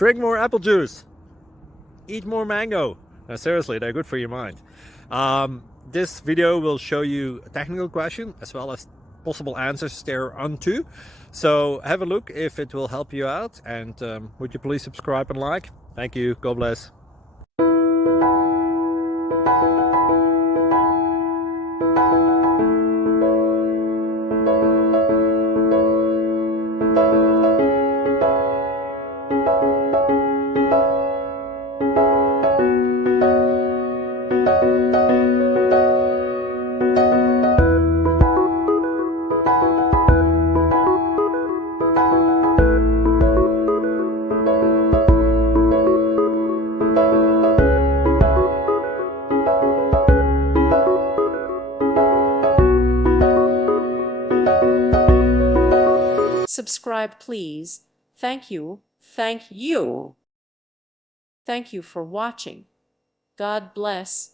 Drink more apple juice. Eat more mango. No, seriously, they're good for your mind. This video will show you a technical question as well as possible answers thereunto. So have a look if it will help you out, and would you please subscribe and like? Thank you. God bless. Subscribe, please. Thank you. Thank you. Thank you for watching. God bless.